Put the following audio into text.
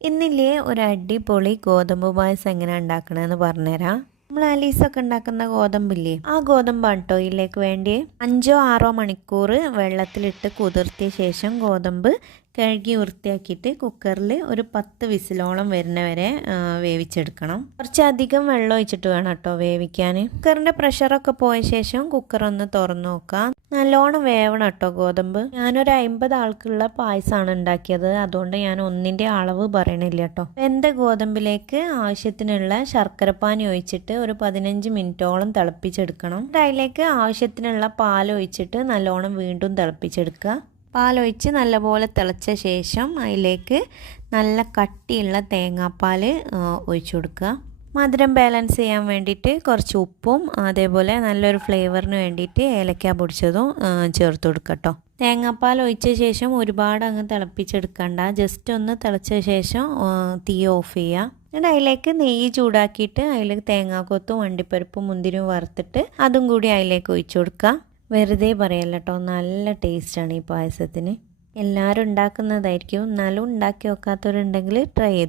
ഇന്നില്ലേ ഒരു അടിപൊളി ഗോതമ്പ് പായസം എങ്ങനെ ഉണ്ടാക്കണമെന്ന് പറഞ്ഞുതരാം നമ്മൾ അലീസൊക്കെ ഉണ്ടാക്കുന്ന ഗോതമ്പില്ലേ? ആ ഗോതമ്പ് അട്ടോയിലേക്ക് വേണ്ടി അഞ്ചോ ആറോ മണിക്കൂർ വെള്ളത്തിലിട്ട് കുതിർത്തിയ ശേഷം ഗോതമ്പ് കഴുകി വൃത്തിയാക്കിയിട്ട് കുക്കറിൽ ഒരു പത്ത് വിസിലോളം വരുന്നവരെ വേവിച്ചെടുക്കണം. കുറച്ചധികം വെള്ളം ഒഴിച്ചിട്ട് വേണം കേട്ടോ വേവിക്കാൻ കുക്കറിന്റെ പ്രഷറൊക്കെ പോയ ശേഷം കുക്കർ ഒന്ന് തുറന്നു നോക്കാം. നല്ലോണം വേവണം കേട്ടോ ഗോതമ്പ്. ഞാനൊരു അമ്പത് ആൾക്കുള്ള പായസമാണ് ഉണ്ടാക്കിയത്. അതുകൊണ്ട് ഞാൻ ഒന്നിന്റെ അളവ് പറയണില്ല കേട്ടോ. വെന്ത ഗോതമ്പിലേക്ക് ആവശ്യത്തിനുള്ള ശർക്കരപ്പാനി ഒഴിച്ചിട്ട് ഒരു പതിനഞ്ച് മിനിറ്റോളം തിളപ്പിച്ചെടുക്കണം. അതിലേക്ക് ആവശ്യത്തിനുള്ള പാൽ ഒഴിച്ചിട്ട് നല്ലോണം വീണ്ടും തിളപ്പിച്ചെടുക്കുക. പാലൊഴിച്ച് നല്ലപോലെ തിളച്ച ശേഷം അതിലേക്ക് നല്ല കട്ടിയുള്ള തേങ്ങാപ്പാൽ ഒഴിച്ചു കൊടുക്കുക. മധുരം ബാലൻസ് ചെയ്യാൻ വേണ്ടിയിട്ട് കുറച്ച് ഉപ്പും അതേപോലെ നല്ലൊരു ഫ്ലേവറിന് വേണ്ടിയിട്ട് ഏലക്ക പൊടിച്ചതും ചേർത്ത് കൊടുക്കട്ടോ. തേങ്ങാപ്പാൽ ഒഴിച്ച ശേഷം ഒരുപാട് അങ്ങ് തിളപ്പിച്ചെടുക്കണ്ട. ജസ്റ്റ് ഒന്ന് തിളച്ച ശേഷം തീ ഓഫ് ചെയ്യുക എന്നിട്ട് അതിലേക്ക് നെയ്യ് ചൂടാക്കിയിട്ട് അതിലേക്ക് തേങ്ങാക്കൊത്തും വണ്ടിപ്പരിപ്പും മുന്തിരിയും വറുത്തിട്ട് അതും കൂടി അതിലേക്ക് ഒഴിച്ചു കൊടുക്കുക വെറുതെ പറയല്ല കേട്ടോ നല്ല ടേസ്റ്റാണ് ഈ പായസത്തിന്. എല്ലാവരും ഉണ്ടാക്കുന്നതായിരിക്കും. എന്നാലും ഉണ്ടാക്കി വെക്കാത്തവരുണ്ടെങ്കിൽ ട്രൈ ചെയ്ത്